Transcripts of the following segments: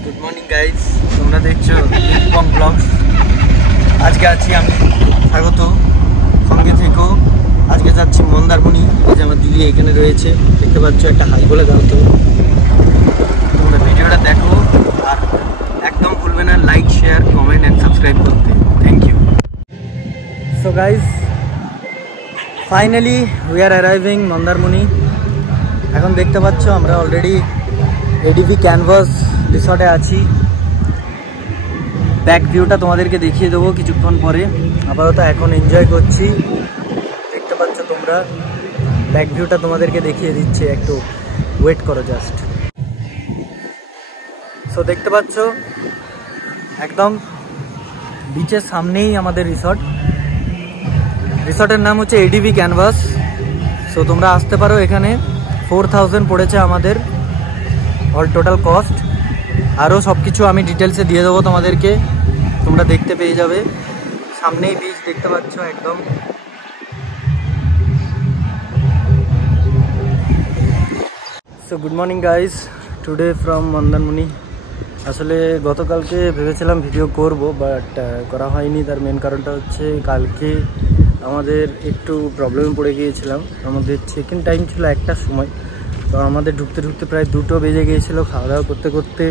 Good morning guys, তোমরা দেখছো Dipak blogs. আজকে আছি আমি স্বাগত, সঙ্গে থেকো। আজকে যাচ্ছি মন্দারমণি। এই যে আমার দিদি এখানে রয়েছে, দেখতে পাচ্ছ, একটা হাই বলে দাও তো। তোমরা ভিডিওটা দেখো আর একদম ভুলবে না like, share, comment and subscribe করতে। Thank you. So guys, finally we are arriving Mandarmani. এখন দেখতে পাচ্ছ আমরা অলরেডি এডিভি ক্যানভাস রিসর্টে আছি। ব্যাক ভিউটা তোমাদেরকে দেখিয়ে দেবো কিছুক্ষণ পরে। আপাতত এখন এনজয় করছি, দেখতে পাচ্ছ তোমরা। ব্যাক ভিউটা তোমাদেরকে দেখিয়ে দিচ্ছে, একটু ওয়েট করো জাস্ট। সো দেখতে পাচ্ছ একদম বিচের সামনেই আমাদের রিসর্ট। রিসর্টের নাম হচ্ছে এডিভি ক্যানভাস। সো তোমরা আসতে পারো এখানে। 4000 পড়েছে আমাদের অল টোটাল কস্ট। আরও সব কিছু আমি ডিটেলসে দিয়ে দেবো তোমাদেরকে, তোমরা দেখতে পেয়ে যাবে। সামনেই বিচ দেখতে পাচ্ছ একদম। So good morning guys, today from Mandarmani. আসলে গতকালকে ভেবেছিলাম ভিডিও করব, বাট করা হয়নি। তার মেন কারণটা হচ্ছে কালকে আমাদের একটু প্রবলেমে পড়ে গিয়েছিলাম। আমাদের চেক ইন টাইম ছিল 1টার সময়, তো আমাদের ঢুকতে ঢুকতে প্রায় 2টো বেজে গিয়েছিলো খাওয়া দাওয়া করতে করতে।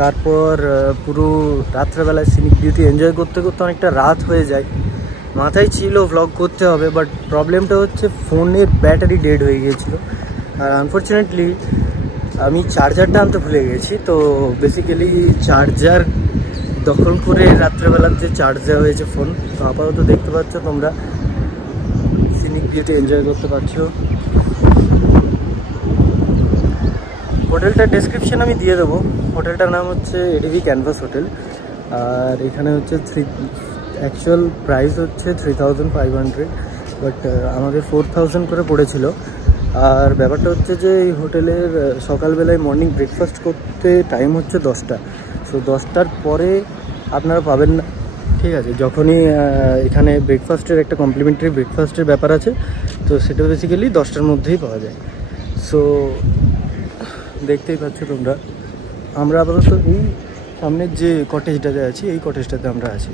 তারপর পুরো রাত্রেবেলায় সিনিক বিউটি এনজয় করতে করতে অনেকটা রাত হয়ে যায়। মাথায় ছিল ভ্লগ করতে হবে, বাট প্রবলেমটা হচ্ছে ফোনের ব্যাটারি ডেড হয়ে গিয়েছিলো। আর আনফর্চুনেটলি আমি চার্জারটা আনতে ভুলে গেছি। তো বেসিক্যালি চার্জার দখল করে রাত্রেবেলাতে চার্জ দেওয়া হয়েছে ফোন। তো আপাতত দেখতে পাচ্ছ তোমরা সিনিক বিউটি এনজয় করতে পারছো। হোটেলটার ডেসক্রিপশন আমি দিয়ে দেবো। হোটেলটার নাম হচ্ছে এডিভি ক্যানভাস হোটেল। আর এখানে হচ্ছে অ্যাকচুয়াল প্রাইস হচ্ছে 3500, বাট আমাদের 4000 করে পড়েছিল। আর ব্যাপারটা হচ্ছে যে এই হোটেলের সকালবেলায় মর্নিং ব্রেকফাস্ট করতে টাইম হচ্ছে 10টা। সো 10টার পরে আপনারা পাবেন না, ঠিক আছে। যখনই এখানে ব্রেকফাস্টের একটা কমপ্লিমেন্টারি ব্রেকফাস্টের ব্যাপার আছে, তো সেটা বেসিক্যালি 10টার মধ্যেই পাওয়া যায়। সো দেখতেই পাচ্ছ তোমরা, আমরা আপাতত এই সামনের যে কটেজটাতে আছি, এই কটেজটাতে আমরা আছি।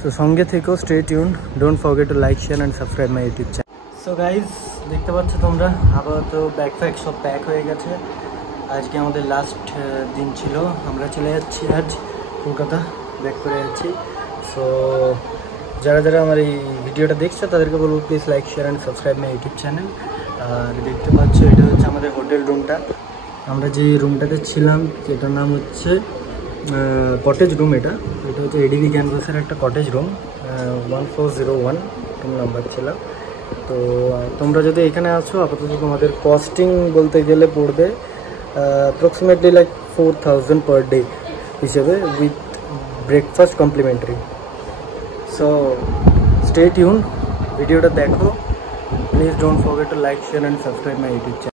তো সঙ্গে থেকেও, stay tune, don't forget to like, share and subscribe my YouTube channel. So guys, দেখতে পাচ্ছ তোমরা আপাতত ব্যাগ ফ্যাগ সব প্যাক হয়ে গেছে। আজকে আমাদের লাস্ট দিন ছিল। আমরা চলে যাচ্ছি আজ কলকাতা, ব্যাক করে যাচ্ছি। সো যারা যারা আমার এই ভিডিওটা দেখছো তাদেরকে বলবো please like, share and subscribe my YouTube channel. আর দেখতে পাচ্ছ এটা হচ্ছে আমাদের হোটেল রুমটা। আমরা যে রুমটাতে ছিলাম যেটার নাম হচ্ছে কটেজ রুম। এটা হচ্ছে এডিভি ক্যানভাসের একটা কটেজ রুম, 1401 রুম নাম্বার ছিল। তো তোমরা যদি এখানে আসো, আপাতত তোমাদের কস্টিং বলতে গেলে পড়বে অ্যাপ্রক্সিমেটলি লাইক 4000 পার ডে হিসেবে, with breakfast complimentary. So stay tuned, ভিডিওটা দেখো। Please don't forget to like, share and subscribe my YouTube channel.